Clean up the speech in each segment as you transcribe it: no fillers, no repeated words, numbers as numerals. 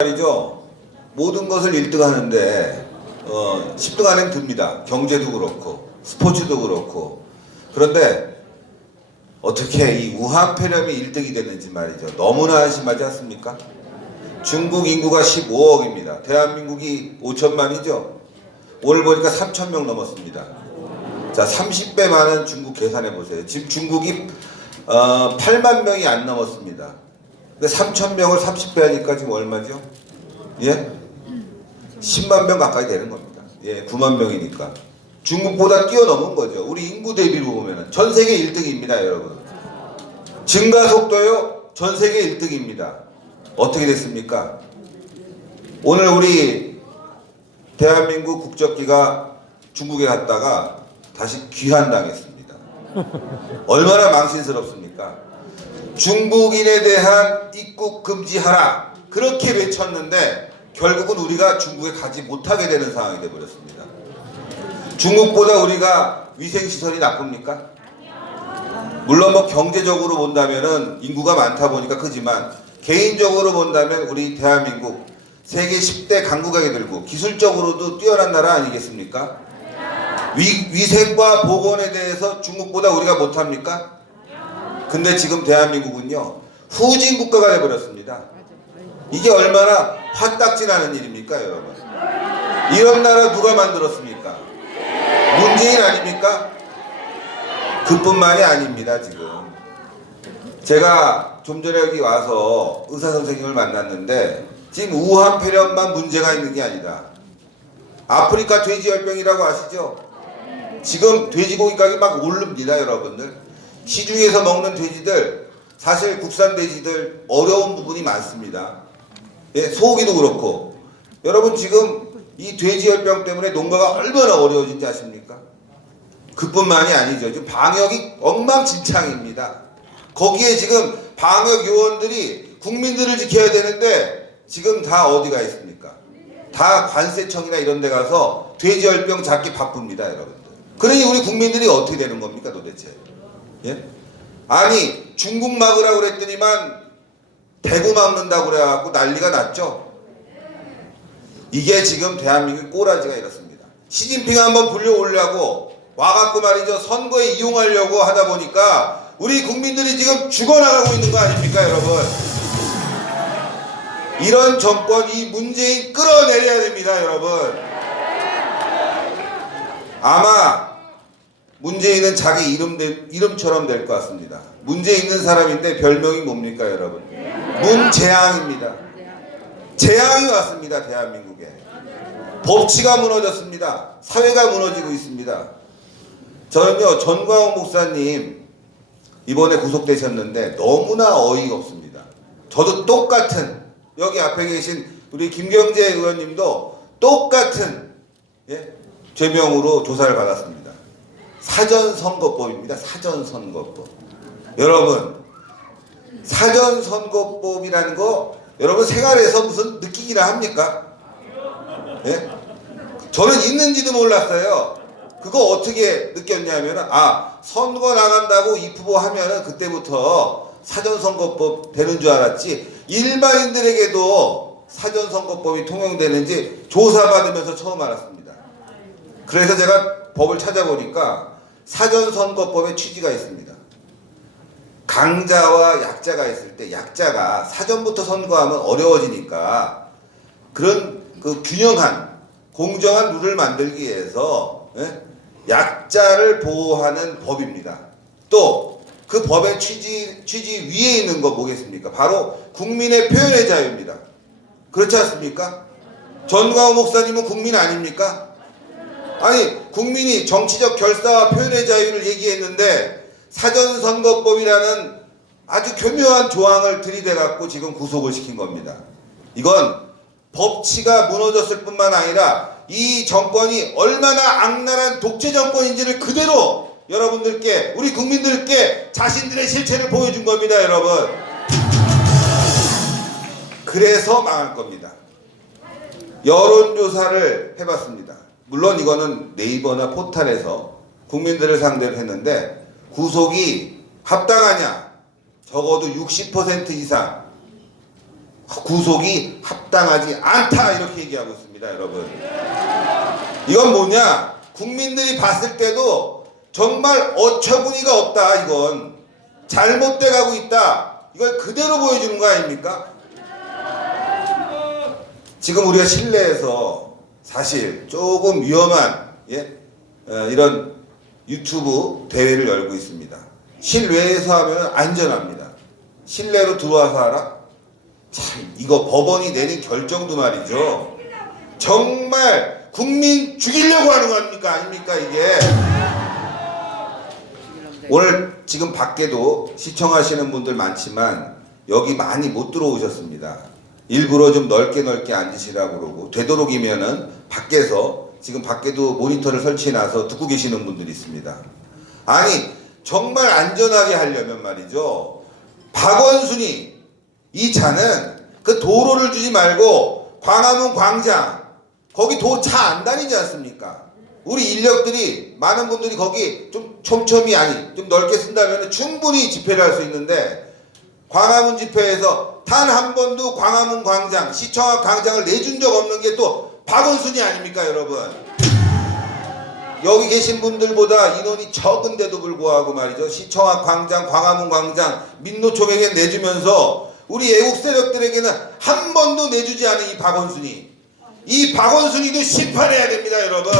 말이죠. 모든 것을 1등 하는데 10등 안에 듭니다. 경제도 그렇고 스포츠도 그렇고. 그런데 어떻게 이 우한 폐렴이 1등이 됐는지 말이죠. 너무나 한심하지 않습니까? 중국 인구가 15억입니다. 대한민국이 5천만이죠. 오늘 보니까 3,000명 넘었습니다. 자, 30배 많은 중국 계산해 보세요. 지금 중국이 8만 명이 안 넘었습니다. 근데 3,000명을 30배 하니까 지금 얼마죠? 예? 10만 명 가까이 되는 겁니다. 예, 9만 명이니까. 중국보다 뛰어넘은 거죠. 우리 인구 대비로 보면은 전 세계 1등입니다, 여러분. 증가 속도요, 전 세계 1등입니다. 어떻게 됐습니까? 오늘 우리 대한민국 국적기가 중국에 갔다가 다시 귀환당했습니다. 얼마나 망신스럽습니까? 중국인에 대한 입국 금지하라, 그렇게 외쳤는데 결국은 우리가 중국에 가지 못하게 되는 상황이 되어버렸습니다. 중국보다 우리가 위생시설이 나쁩니까? 물론 뭐 경제적으로 본다면은 인구가 많다 보니까 크지만 개인적으로 본다면 우리 대한민국 세계 10대 강국하게 들고 기술적으로도 뛰어난 나라 아니겠습니까? 위생과 보건에 대해서 중국보다 우리가 못합니까? 근데 지금 대한민국은요, 후진 국가가 되어버렸습니다. 이게 얼마나 화딱지나는 일입니까, 여러분? 이런 나라 누가 만들었습니까? 문재인 아닙니까? 그뿐만이 아닙니다. 지금 제가 좀 전에 여기 와서 의사 선생님을 만났는데 지금 우한 폐렴만 문제가 있는 게 아니다. 아프리카 돼지열병이라고 아시죠? 지금 돼지고기 가격이 막 오릅니다, 여러분들. 시중에서 먹는 돼지들, 사실 국산 돼지들 어려운 부분이 많습니다. 예, 소고기도 그렇고. 여러분 지금 이 돼지열병 때문에 농가가 얼마나 어려워진지 아십니까? 그뿐만이 아니죠. 지금 방역이 엉망진창입니다. 거기에 지금 방역 요원들이 국민들을 지켜야 되는데 지금 다 어디가 있습니까? 다 관세청이나 이런 데 가서 돼지열병 잡기 바쁩니다, 여러분들. 그러니 우리 국민들이 어떻게 되는 겁니까, 도대체? 예? 아니, 중국 막으라고 그랬더니만 대구 막는다고 그래갖고 난리가 났죠. 이게 지금 대한민국 꼬라지가 이렇습니다. 시진핑 한번 불려오려고 와갖고 말이죠, 선거에 이용하려고 하다 보니까 우리 국민들이 지금 죽어나가고 있는 거 아닙니까, 여러분? 이런 정권, 이 문재인 끌어내려야 됩니다, 여러분. 아마 문재인은 자기 이름처럼 될 것 같습니다. 문제 있는 사람인데 별명이 뭡니까, 여러분? 문재앙입니다. 재앙이 왔습니다, 대한민국에. 법치가 무너졌습니다. 사회가 무너지고 있습니다. 저는요, 전광훈 목사님 이번에 구속되셨는데 너무나 어이가 없습니다. 저도 똑같은, 여기 앞에 계신 우리 김경재 의원님도 똑같은 죄명으로 조사를 받았습니다. 사전선거법입니다. 사전선거법. 여러분, 사전선거법이라는 거 여러분 생활에서 무슨 느끼기나 합니까? 예? 저는 있는지도 몰랐어요. 그거 어떻게 느꼈냐면은, 선거 나간다고 입후보 하면은 그때부터 사전선거법 되는 줄 알았지, 일반인들에게도 사전선거법이 통용되는지 조사받으면서 처음 알았습니다. 그래서 제가 법을 찾아보니까 사전선거법에 취지가 있습니다. 강자와 약자가 있을 때 약자가 사전부터 선거하면 어려워지니까 그런 그 균형한 공정한 룰을 만들기 위해서 약자를 보호하는 법입니다. 또 그 법의 취지 위에 있는 거 뭐겠습니까? 바로 국민의 표현의 자유입니다. 그렇지 않습니까? 전광훈 목사님은 국민 아닙니까? 아니, 국민이 정치적 결사와 표현의 자유를 얘기했는데 사전선거법이라는 아주 교묘한 조항을 들이대갖고 지금 구속을 시킨 겁니다. 이건 법치가 무너졌을 뿐만 아니라 이 정권이 얼마나 악랄한 독재 정권인지를 그대로 여러분들께, 우리 국민들께 자신들의 실체를 보여준 겁니다, 여러분. 그래서 망할 겁니다. 여론조사를 해봤습니다. 물론 이거는 네이버나 포털에서 국민들을 상대로 했는데 구속이 합당하냐? 적어도 60% 이상 구속이 합당하지 않다 이렇게 얘기하고 있습니다, 여러분. 이건 뭐냐? 국민들이 봤을 때도 정말 어처구니가 없다. 이건 잘못돼 가고 있다. 이걸 그대로 보여주는 거 아닙니까? 지금 우리가 실내에서 사실 조금 위험한 이런 유튜브 대회를 열고 있습니다. 실외에서 하면 안전합니다. 실내로 들어와서 하라? 참, 이거 법원이 내린 결정도 말이죠. 정말 국민 죽이려고 하는 거 아닙니까? 아닙니까 이게? 오늘 지금 밖에도 시청하시는 분들 많지만 여기 많이 못 들어오셨습니다. 일부러 좀 넓게 앉으시라고 그러고, 되도록이면은 밖에서, 지금 밖에도 모니터를 설치해놔서 듣고 계시는 분들이 있습니다. 아니 정말 안전하게 하려면 말이죠, 박원순이 이 차는 그 도로를 주지 말고 광화문 광장 거기 차 안 다니지 않습니까? 우리 인력들이, 많은 분들이 거기 좀 촘촘히, 아니 좀 넓게 쓴다면 충분히 집회를 할 수 있는데, 광화문 집회에서 단 한 번도 광화문 광장, 시청 앞 광장을 내준 적 없는 게 또 박원순이 아닙니까, 여러분? 여기 계신 분들보다 인원이 적은데도 불구하고 말이죠, 시청 앞 광장, 광화문 광장, 민노총에게 내주면서 우리 애국 세력들에게는 한 번도 내주지 않은 이 박원순이, 이 박원순이도 심판해야 됩니다, 여러분.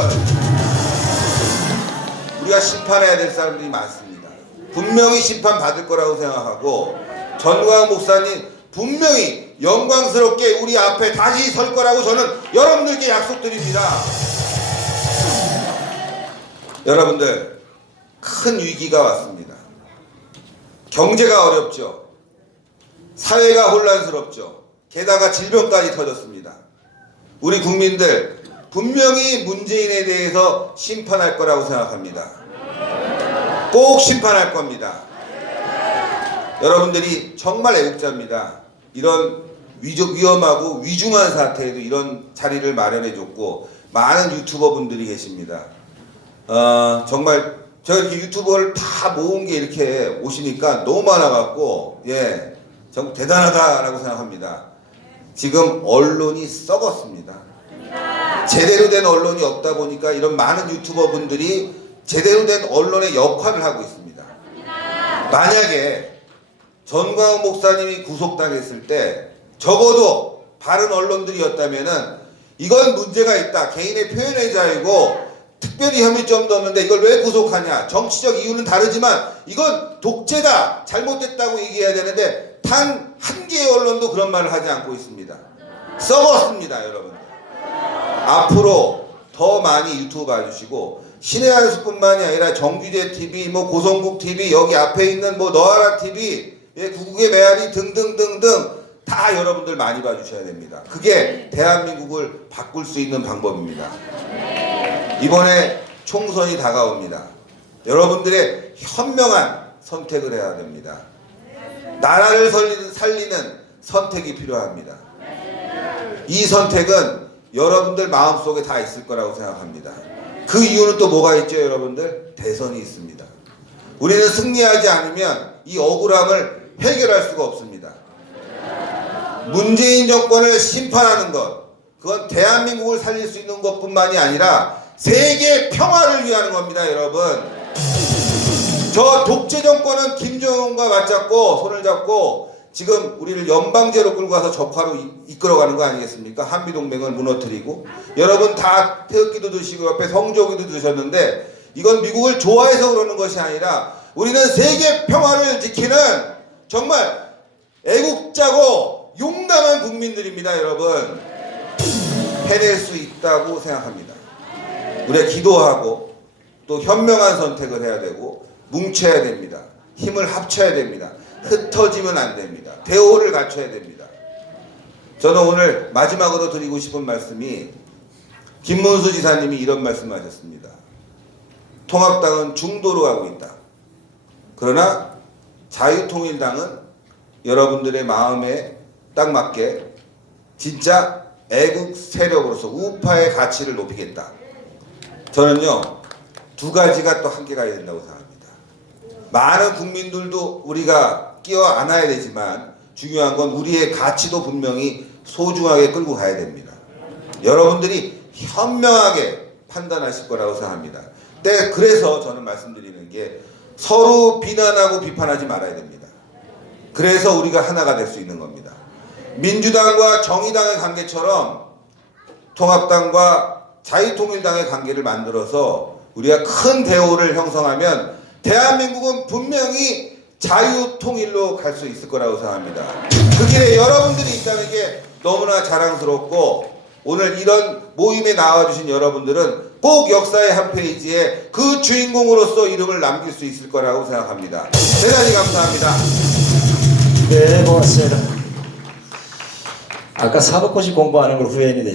우리가 심판해야 될 사람들이 많습니다. 분명히 심판받을 거라고 생각하고, 전광훈 목사님 분명히 영광스럽게 우리 앞에 다시 설 거라고 저는 여러분들께 약속드립니다. 여러분들, 큰 위기가 왔습니다. 경제가 어렵죠. 사회가 혼란스럽죠. 게다가 질병까지 터졌습니다. 우리 국민들 분명히 문재인에 대해서 심판할 거라고 생각합니다. 꼭 심판할 겁니다. 여러분들이 정말 애국자입니다. 이런 위험하고 위중한 사태에도 이런 자리를 마련해줬고, 많은 유튜버 분들이 계십니다. 정말 제가 이렇게 유튜버를 다 모은 게 이렇게 오시니까 너무 많아갖고, 정말 대단하다라고 생각합니다. 지금 언론이 썩었습니다. 제대로 된 언론이 없다 보니까 이런 많은 유튜버 분들이 제대로 된 언론의 역할을 하고 있습니다. 만약에 전광훈 목사님이 구속당했을 때 적어도 바른 언론들이었다면은 이건 문제가 있다, 개인의 표현의 자유고 특별히 혐의점도 없는데 이걸 왜 구속하냐, 정치적 이유는 다르지만 이건 독재다, 잘못됐다고 얘기해야 되는데 단 한 개의 언론도 그런 말을 하지 않고 있습니다. 썩었습니다, 여러분. 앞으로 더 많이 유튜브 봐주시고, 신의 한 수뿐만이 아니라 정규제 TV, 뭐 고성국 TV, 여기 앞에 있는 뭐 너하라 TV, 구국의 메아리 등등등등 다 여러분들 많이 봐주셔야 됩니다. 그게 대한민국을 바꿀 수 있는 방법입니다. 이번에 총선이 다가옵니다. 여러분들의 현명한 선택을 해야 됩니다. 나라를 살리는 선택이 필요합니다. 이 선택은 여러분들 마음속에 다 있을 거라고 생각합니다. 그 이유는 또 뭐가 있죠, 여러분들? 대선이 있습니다. 우리는 승리하지 않으면 이 억울함을 해결할 수가 없습니다. 문재인 정권을 심판하는 것, 그건 대한민국을 살릴 수 있는 것뿐만이 아니라 세계 평화를 위한 겁니다, 여러분. 저 독재 정권은 김정은과 맞잡고 손을 잡고 지금 우리를 연방제로 끌고 가서 적화로 이끌어가는 거 아니겠습니까? 한미동맹을 무너뜨리고, 여러분 다 태극기도 드시고 옆에 성조기도 드셨는데 이건 미국을 좋아해서 그러는 것이 아니라 우리는 세계 평화를 지키는 정말 애국자고 용감한 국민들입니다, 여러분. 해낼 수 있다고 생각합니다. 우리가 기도하고 또 현명한 선택을 해야 되고 뭉쳐야 됩니다. 힘을 합쳐야 됩니다. 흩어지면 안 됩니다. 대오를 갖춰야 됩니다. 저는 오늘 마지막으로 드리고 싶은 말씀이, 김문수 지사님이 이런 말씀하셨습니다. 통합당은 중도로 가고 있다. 그러나 자유통일당은 여러분들의 마음에 딱 맞게 진짜 애국 세력으로서 우파의 가치를 높이겠다. 저는요, 두 가지가 또 함께 가야 된다고 생각합니다. 많은 국민들도 우리가 끼워 안아야 되지만 중요한 건 우리의 가치도 분명히 소중하게 끌고 가야 됩니다. 여러분들이 현명하게 판단하실 거라고 생각합니다. 네, 그래서 저는 말씀드리는 게 서로 비난하고 비판하지 말아야 됩니다. 그래서 우리가 하나가 될 수 있는 겁니다. 민주당과 정의당의 관계처럼 통합당과 자유통일당의 관계를 만들어서 우리가 큰 대우를 형성하면 대한민국은 분명히 자유통일로 갈 수 있을 거라고 생각합니다. 그 길에 여러분들이 있다는 게 너무나 자랑스럽고 오늘 이런 모임에 나와주신 여러분들은 꼭 역사의 한 페이지에 그 주인공으로서 이름을 남길 수 있을 거라고 생각합니다. 대단히 감사합니다. 네, 고맙습니다. 아까 사법고시 공부하는 걸 후회했는데